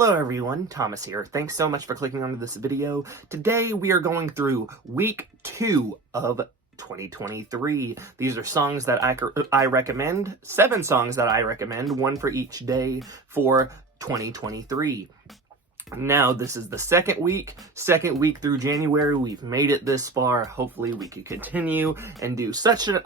Hello everyone, Thomas here. Thanks so much for clicking onto this video. Today we are going through week 2 of 2023. These are songs that I recommend, 7 songs that I recommend, one for each day for 2023. Now, this is the second week through January. We've made it this far. Hopefully we can continue and do such an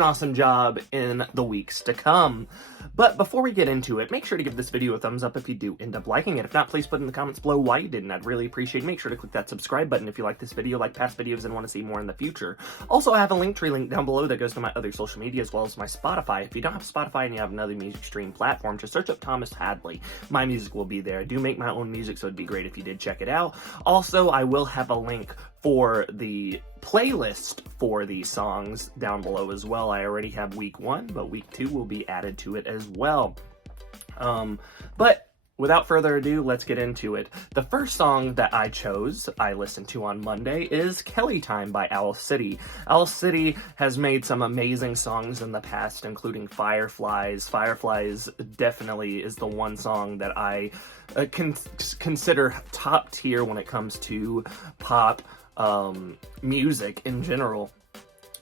awesome job in the weeks to come. But before we get into it, make sure to give this video a thumbs up if you do end up liking it. If not, please put in the comments below why you didn't. I'd really appreciate it. Make sure to click that subscribe button if you like this video, like past videos, and want to see more in the future. Also, I have a LinkTree link down below that goes to my other social media as well as my Spotify. If you don't have Spotify and you have another music stream platform, just search up Thomas Hadley. My music will be there. I do make my own music, so it'd be great if you did check it out. Also, I will have a link for the playlist for these songs down below as well. I already have week 1, but week 2 will be added to it as well. But without further ado, let's get into it. The first song that I listened to on Monday is Kelly Time by Owl City. Owl City has made some amazing songs in the past, including Fireflies. Fireflies definitely is the one song that I consider top tier when it comes to pop music in general.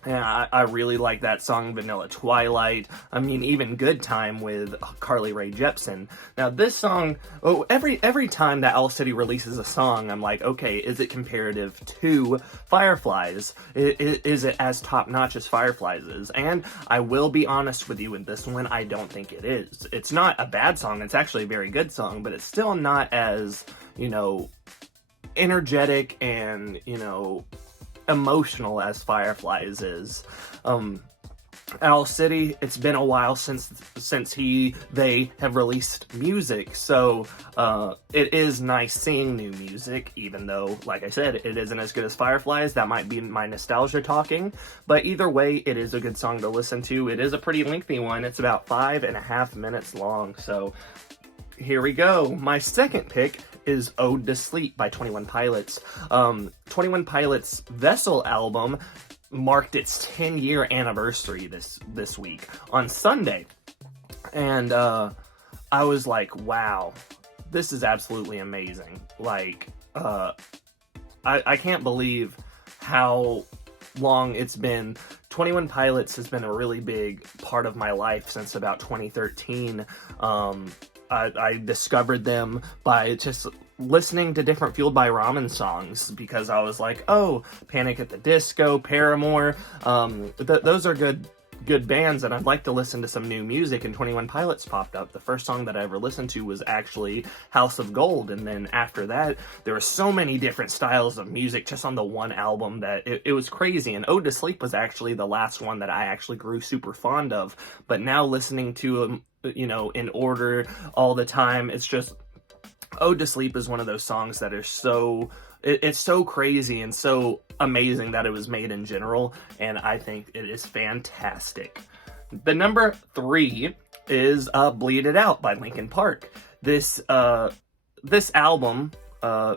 And I really like that song, Vanilla Twilight. I mean, even Good Time with Carly Rae Jepsen. Now, this song, every time that Owl City releases a song, I'm like, okay, is it comparative to Fireflies? Is it as top-notch as Fireflies is? And I will be honest with you with this one, I don't think it is. It's not a bad song. It's actually a very good song, but it's still not as, energetic and, emotional as Fireflies is. Owl City, it's been a while since they have released music, so it is nice seeing new music, even though, like I said, it isn't as good as Fireflies. That might be my nostalgia talking, but either way, it is a good song to listen to. It is a pretty lengthy one. It's about 5.5 minutes long, so here we go. My second pick is Ode to Sleep by 21 Pilots. 21 Pilots' Vessel album marked its 10-year anniversary this week on Sunday. And I was like, wow, this is absolutely amazing. Like, I can't believe how long it's been. 21 Pilots has been a really big part of my life since about 2013. I discovered them by just listening to different Fueled by Ramen songs because I was like, oh, Panic at the Disco, Paramore, those are good bands, and I'd like to listen to some new music, and 21 Pilots popped up. The first song that I ever listened to was actually House of Gold, and then after that, there were so many different styles of music just on the one album that it was crazy, and Ode to Sleep was actually the last one that I actually grew super fond of, but now listening to them, in order all the time, it's just, Ode to Sleep is one of those songs that are it's so crazy and so amazing that it was made in general, and I think it is fantastic. The number 3 is Bleed It Out by Linkin Park. This album,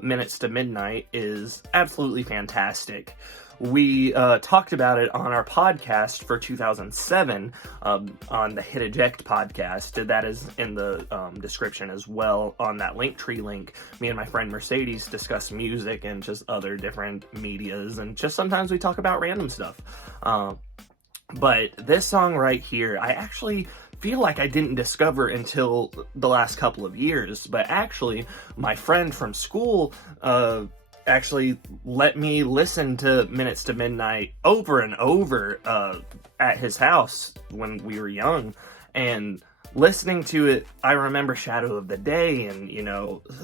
Minutes to Midnight, is absolutely fantastic. We talked about it on our podcast for 2007 on the Hit Eject podcast. That is in the description as well on that LinkTree link. Me and my friend Mercedes discuss music and just other different medias, and just sometimes we talk about random stuff. But this song right here, I actually feel like I didn't discover until the last couple of years, but actually my friend from school actually let me listen to Minutes to Midnight over and over at his house when we were young, and listening to it, I remember Shadow of the Day and,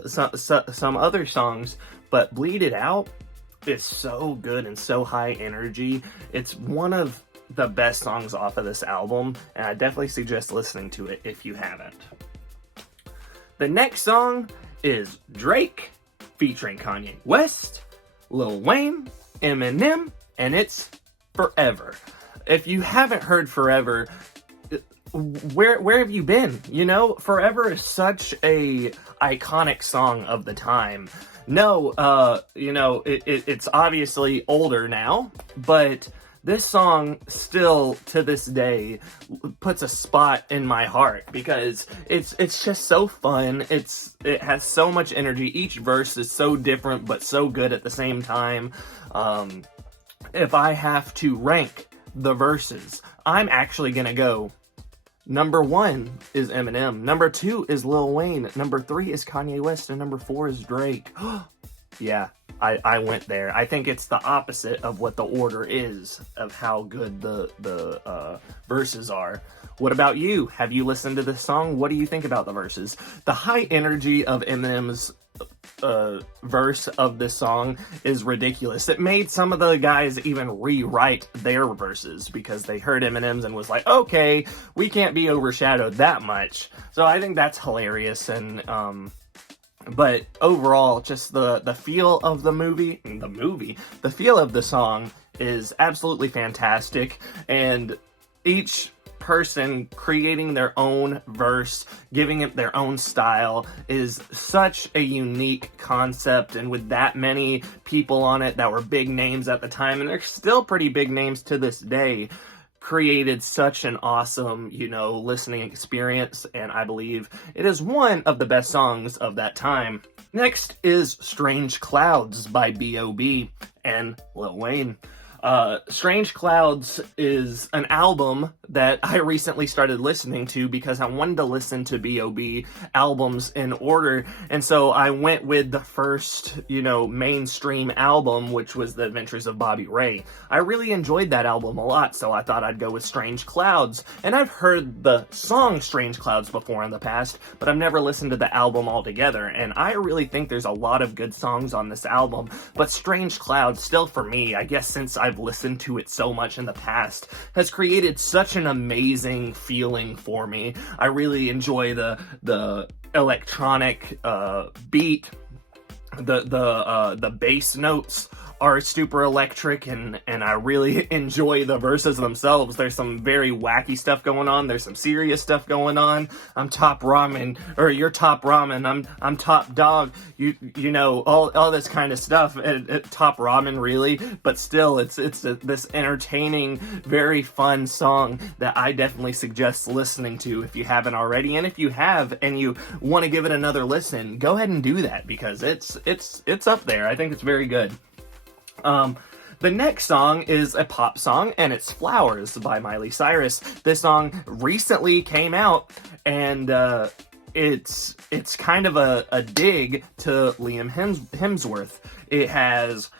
some other songs, but Bleed It Out is so good and so high energy. It's one of the best songs off of this album, and I definitely suggest listening to it if you haven't. The next song is Drake featuring Kanye West, Lil Wayne, Eminem, and it's Forever. If you haven't heard Forever, where have you been? Forever is such a iconic song of the time. No, it's obviously older now, but this song still to this day puts a spot in my heart because it's just so fun. It has so much energy. Each verse is so different but so good at the same time. If I have to rank the verses, I'm actually gonna go number 1 is Eminem, number 2 is Lil Wayne, number 3 is Kanye West, and number 4 is Drake. Yeah, I went there. I think it's the opposite of what the order is of how good the verses are. What about you? Have you listened to this song? What do you think about the verses? The high energy of Eminem's verse of this song is ridiculous. It made some of the guys even rewrite their verses because they heard Eminem's and was like, okay, we can't be overshadowed that much. So I think that's hilarious. And but overall, just the feel of the feel of the song is absolutely fantastic, and each person creating their own verse, giving it their own style, is such a unique concept. And with that many people on it that were big names at the time, and they're still pretty big names to this day, created such an awesome, listening experience, and I believe it is one of the best songs of that time. Next is Strange Clouds by B.o.B and Lil Wayne. Strange Clouds is an album that I recently started listening to because I wanted to listen to B.o.B albums in order, and so I went with the first, mainstream album, which was The Adventures of Bobby Ray. I really enjoyed that album a lot, so I thought I'd go with Strange Clouds, and I've heard the song Strange Clouds before in the past, but I've never listened to the album altogether, and I really think there's a lot of good songs on this album, but Strange Clouds, still for me, I guess since I've listened to it so much in the past, has created such an amazing feeling for me. I really enjoy the electronic beat. The bass notes are super electric, and I really enjoy the verses themselves. There's some very wacky stuff going on. There's some serious stuff going on. I'm top ramen, or you're top ramen. I'm top dog. All this kind of stuff. Top ramen, really, but still, it's this entertaining, very fun song that I definitely suggest listening to if you haven't already. And if you have and you want to give it another listen, go ahead and do that because it's up there. I think it's very good. The next song is a pop song, and it's Flowers by Miley Cyrus. This song recently came out, and it's kind of a dig to Liam Hemsworth. It has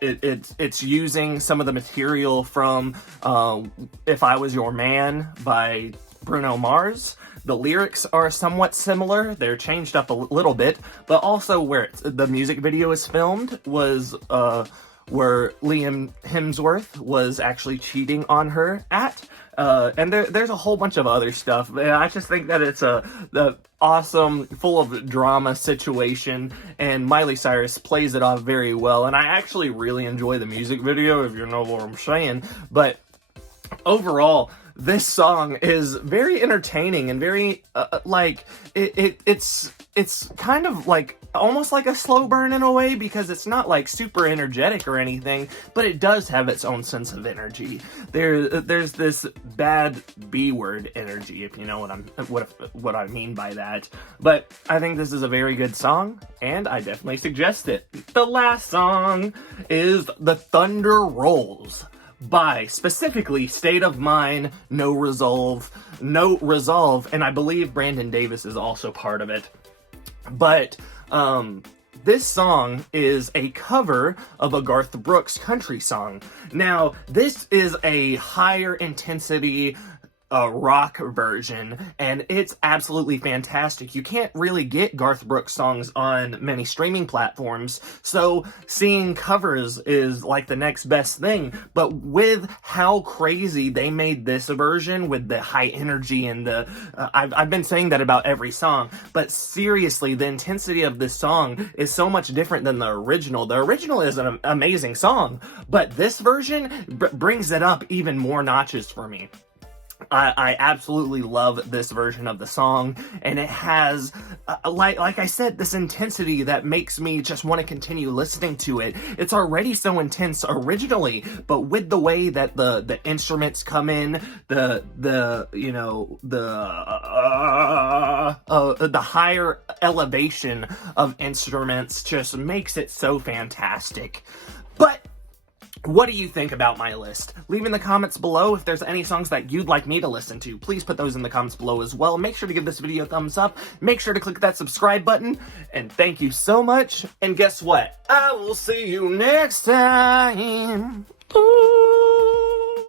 it's using some of the material from If I Was Your Man by Bruno Mars. The lyrics are somewhat similar. They're changed up a little bit, but also where the music video is filmed was where Liam Hemsworth was actually cheating on her at. And there's a whole bunch of other stuff. I just think that it's the awesome, full of drama situation, and Miley Cyrus plays it off very well. And I actually really enjoy the music video, if you know what I'm saying. But overall, this song is very entertaining and very it's kind of like almost like a slow burn in a way, because it's not like super energetic or anything, but it does have its own sense of energy. There's this bad B word energy, if you know what I mean by that. But I think this is a very good song, and I definitely suggest it. The last song is The Thunder Rolls by specifically State of Mind, No Resolve, and I believe Brandon Davis is also part of it. But this song is a cover of a Garth Brooks country song. Now, this is a higher intensity rock version, and it's absolutely fantastic. You can't really get Garth Brooks songs on many streaming platforms, so seeing covers is like the next best thing. But with how crazy they made this version with the high energy and the I've been saying that about every song, but seriously, the intensity of this song is so much different than the original. The original is an amazing song, but this version brings it up even more notches for me. I absolutely love this version of the song, and it has, like I said, this intensity that makes me just want to continue listening to it. It's already so intense originally, but with the way that the instruments come in, the higher elevation of instruments just makes it so fantastic. But what do you think about my list? Leave in the comments below if there's any songs that you'd like me to listen to. Please put those in the comments below as well. Make sure to give this video a thumbs up. Make sure to click that subscribe button. And thank you so much. And guess what? I will see you next time. Ooh.